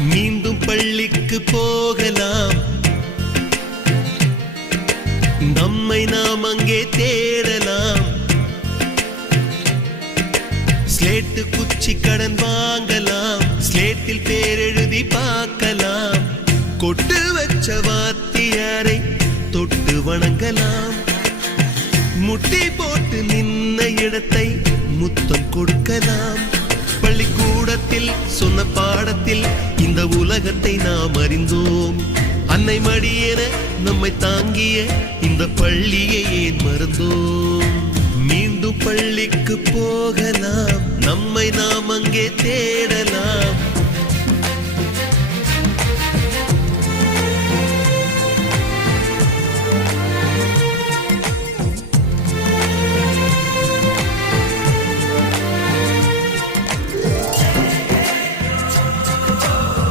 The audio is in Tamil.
மீண்டும் பள்ளிக்கு போகலாம், நம்மை நாம் அங்கே தேடலாம். ஸ்லேட்டு குச்சி கடன் வாங்கலாம், ஸ்லேட்டில் பேர் எழுதி பார்க்கலாம். கொட்டு வச்ச வாத்தியாரை தொட்டு வணங்கலாம். முட்டி போட்டு நின்ன இடத்தை முத்தம் கொடுக்கலாம். பள்ளிக்கூடத்தில் சொன்ன பாடத்தில் இந்த உலகத்தை நாம் அறிந்தோம். அன்னை மடியென நம்மை தாங்கிய இந்த பள்ளியை ஏன் மறந்தோம்? மீண்டும் பள்ளிக்கு போகலாம், நம்மை நாம் அங்கே தேடலாம்.